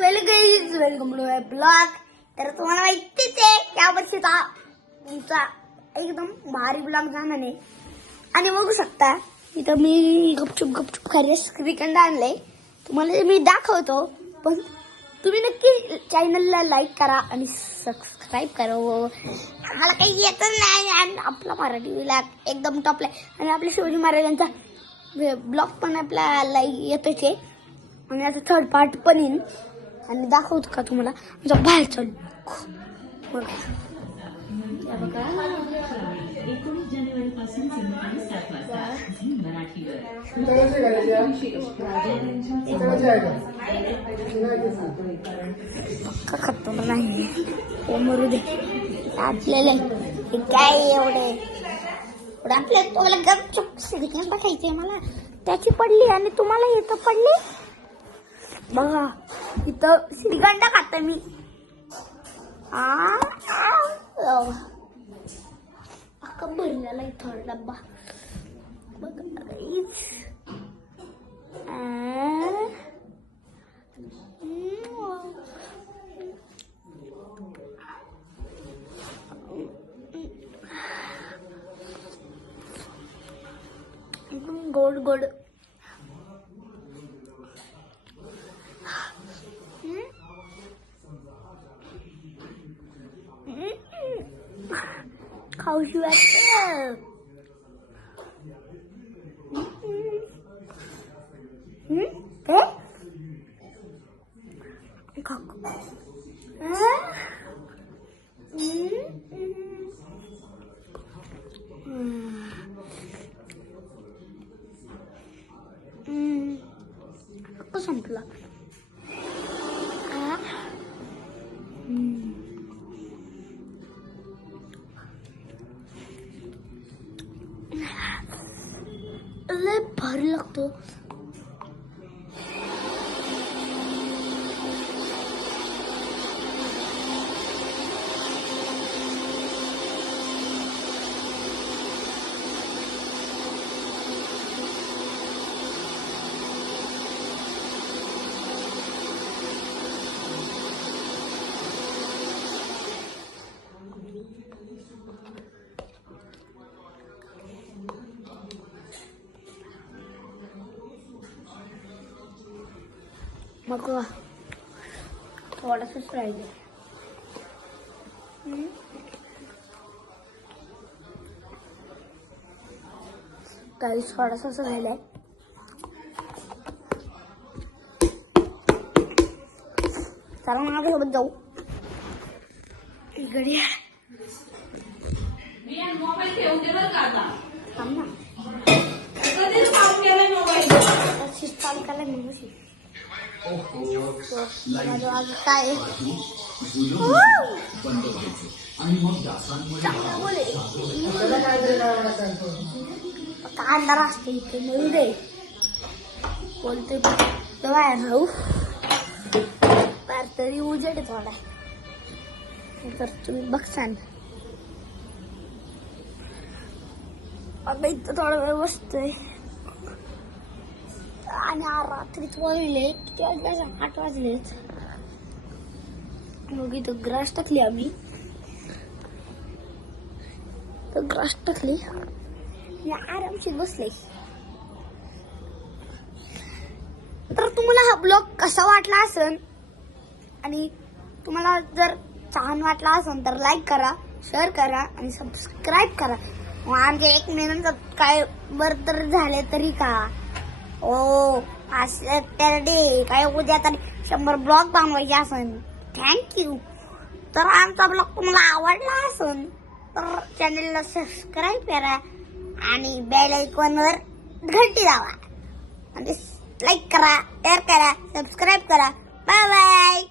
Welcome to my blog. तर तुम्हाला माहितीच आहे यावर्षीचा तुमचा एकदम भारी ब्लॉग जाणार आहे. आणि बघू शकता इथं मी गपचूप खाली श्रीखंड आणलंय. तुम्हाला मी दाखवतो, पण तुम्ही नक्की चॅनलला लाईक करा आणि सबस्क्राईब करा. आम्हाला काही येतच नाही आणि आपला मराठी ब्लॉग एकदम टॉपला आहे. आणि आपल्या शिवाजी महाराजांचा ब्लॉग पण आपल्याला येतोच आहे. आणि आता थर्ड पार्ट पण येईल आणि दाखवतो का तुम्हाला म्हणजे बाहेर चालू बघा. 19 जानेवारीपासून संध्याकाळी 7 वाजता झी मराठीवर. खतम नाही मरू दे आपल्याला काय एवढे आपल्या तुम्हाला गपचूप श्रीखंड बघायचंय. मला त्याची पडली आणि तुम्हाला इथं पडली बघा. इथं श्रीखंड खाते मी. अख्खा भरलेला इथं डब्बा बघा. गोड गोड खाऊशी वाटतं. संपला. लय भारी लागतो. मग थोडासाच राहिले. काही थोडासाच राहिलाय. चला मग आपल्यासोबत जाऊ. घडी मोबाईल ठेवून दे बरं का आता. थांब ना. कधीच काम केलाय मोबाईल. चालू करायला मग काय अंधार असते इथे मिळू दे बोलते बाहेर राहू. बाहेर तरी उजेड आहे थोडा. तर तुम्ही बघसान आता इथं थोडा वेळ बसतोय. आणि रात्रीच वाजले किती वाजले 8 वाजलेच. मग इथं ग्रास टाकली आम्ही. तर ग्रास टाकली आणि आरामशीर बसले. तर तुम्हाला हा ब्लॉग कसा वाटला असेल आणि तुम्हाला जर छान वाटला असेल तर लाईक करा, शेअर करा आणि सबस्क्राईब करा. मग आमचे 1 मिलियन सबस्क्रायबर तर झाले तरी का ओ आज सॅटरडे काय उद्या तर 100 ब्लॉग बनवायचे असेल. थँक्यू. तर आमचा ब्लॉग तुम्हाला आवडला असेल तर चॅनलला सबस्क्राईब करा आणि बेल आयकॉनवर घंटी दाबा आणि लाईक करा, शेअर करा, सबस्क्राईब करा. Bye bye.